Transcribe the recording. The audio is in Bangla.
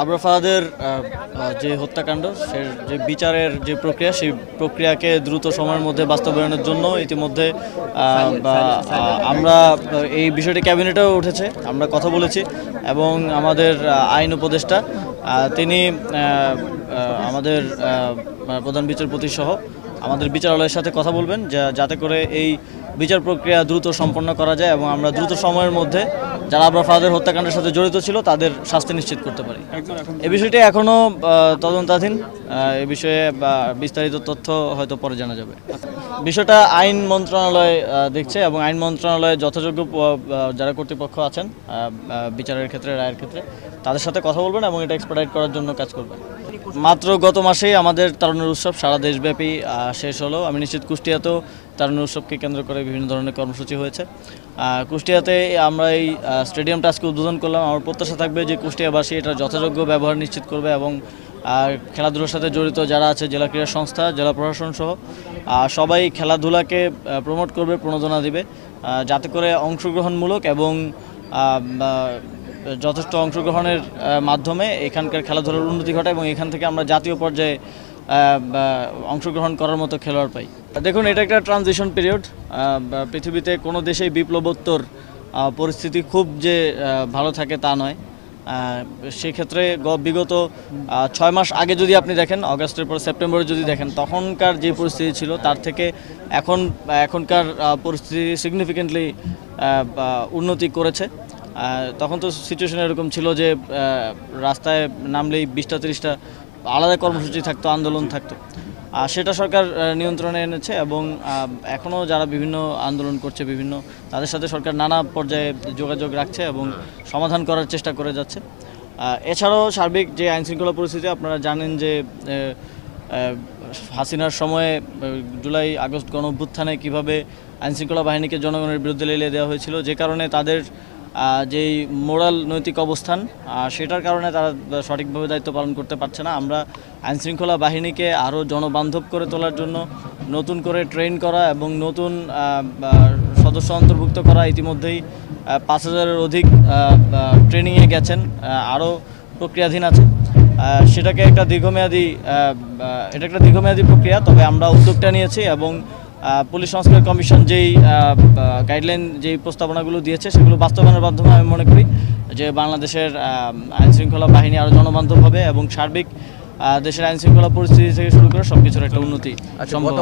আবরার ফাহাদের যে হত্যাকাণ্ড সে যে বিচারের যে প্রক্রিয়া সেই প্রক্রিয়াকে দ্রুত সময়ের মধ্যে বাস্তবায়নের জন্য ইতিমধ্যে আমরা এই বিষয়টি ক্যাবিনেটেও উঠেছে, আমরা কথা বলেছি এবং আমাদের আইন উপদেষ্টা তিনি আমাদের প্রধান বিচারপতি সহ আমাদের বিচারালয়ের সাথে কথা বলবেন যাতে করে এই বিচার প্রক্রিয়া দ্রুত সম্পন্ন করা যায় এবং আমরা দ্রুত সময়ের মধ্যে যারা আবরার ফাহাদের হত্যাকাণ্ডের সাথে জড়িত ছিল তাদের শাস্তি নিশ্চিত করতে পারি। এই বিষয়টি এখনও তদন্তাধীন, এ বিষয়ে বিস্তারিত তথ্য হয়তো পরে জানা যাবে। বিষয়টা আইন মন্ত্রণালয় দেখছে এবং আইন মন্ত্রণালয়ে যথাযোগ্য যারা কর্তৃপক্ষ আছেন বিচারের ক্ষেত্রে, রায়ের ক্ষেত্রে তাদের সাথে কথা বলবেন এবং এটা এক্সপার্টাইট করার জন্য কাজ করবেন। মাত্র গত মাসেই আমাদের তারুণ্যের উৎসব সারা দেশব্যাপী শেষ হলো। আমি নিশ্চিত কুষ্টিয়াতেও তারুণ্যের উৎসবকে কেন্দ্র করে বিভিন্ন ধরনের কর্মসূচি হয়েছে। কুষ্টিয়াতে আমরা এই স্টেডিয়ামটা আজকে উদ্বোধন করলাম। আমার প্রত্যাশা থাকবে যে কুষ্টিয়াবাসী এটা যথাযোগ্য ব্যবহার নিশ্চিত করবে এবং খেলাধুলার সাথে জড়িত যারা আছে জেলা ক্রীড়া সংস্থা, জেলা প্রশাসন সহ সবাই খেলাধুলাকে প্রমোট করবে, প্রণোদনা দিবে যাতে করে অংশগ্রহণমূলক এবং যথেষ্ট অংশগ্রহণের মাধ্যমে এখানকার খেলাধুলার উন্নতি ঘটায় এবং এখান থেকে আমরা জাতীয় পর্যায়ে অংশগ্রহণ করার মতো খেলোয়াড় পাই। দেখুন, এটা একটা ট্রানজিশন পিরিয়ড। পৃথিবীতে কোনো দেশেই বিপ্লবোত্তর পরিস্থিতি খুব যে ভালো থাকে তা নয়। সেক্ষেত্রে বিগত 6 মাস আগে যদি আপনি দেখেন, অগাস্টের পর সেপ্টেম্বরে যদি দেখেন, তখনকার যে পরিস্থিতি ছিল তার থেকে এখনকার পরিস্থিতি সিগনিফিকেন্টলি উন্নতি করেছে। তখন তো সিচুয়েশন এরকম ছিল যে রাস্তায় নামলেই 20-30টা আলাদা কর্মসূচি থাকতো, আন্দোলন থাকতো। সেটা সরকার নিয়ন্ত্রণে এনেছে এবং এখনও যারা বিভিন্ন আন্দোলন করছে তাদের সাথে সরকার নানা পর্যায়ে যোগাযোগ রাখছে এবং সমাধান করার চেষ্টা করে যাচ্ছে। এছাড়াও সার্বিক যে আইনশৃঙ্খলা পরিস্থিতি আপনারা জানেন যে হাসিনার সময়ে জুলাই আগস্ট গণ অভ্যুত্থানে কীভাবে আইনশৃঙ্খলা বাহিনীকে জনগণের বিরুদ্ধে লেলিয়ে দেওয়া হয়েছিল, যে কারণে তাদের যেই মোরাল নৈতিক অবস্থান সেটার কারণে তারা সঠিকভাবে দায়িত্ব পালন করতে পারছে না। আমরা আইনশৃঙ্খলা বাহিনীকে আরও জনবান্ধব করে তোলার জন্য নতুন করে ট্রেন করা এবং নতুন সদস্য অন্তর্ভুক্ত করা, ইতিমধ্যেই 5000-এর অধিক ট্রেনিংয়ে গেছেন, আরও প্রক্রিয়াধীন আছে। সেটাকে একটা দীর্ঘমেয়াদী প্রক্রিয়া, তবে আমরা উদ্যোগটা নিয়েছি এবং পুলিশ সংস্কার কমিশন যেই গাইডলাইন, যেই প্রস্তাবনাগুলো দিয়েছে সেগুলো বাস্তবায়নের মাধ্যমে আমি মনে করি যে বাংলাদেশের আইনশৃঙ্খলা বাহিনী আরও জনবান্ধব হবে এবং সার্বিক দেশের আইনশৃঙ্খলা পরিস্থিতি থেকে শুরু করে সব কিছুর একটা উন্নতি সম্ভব।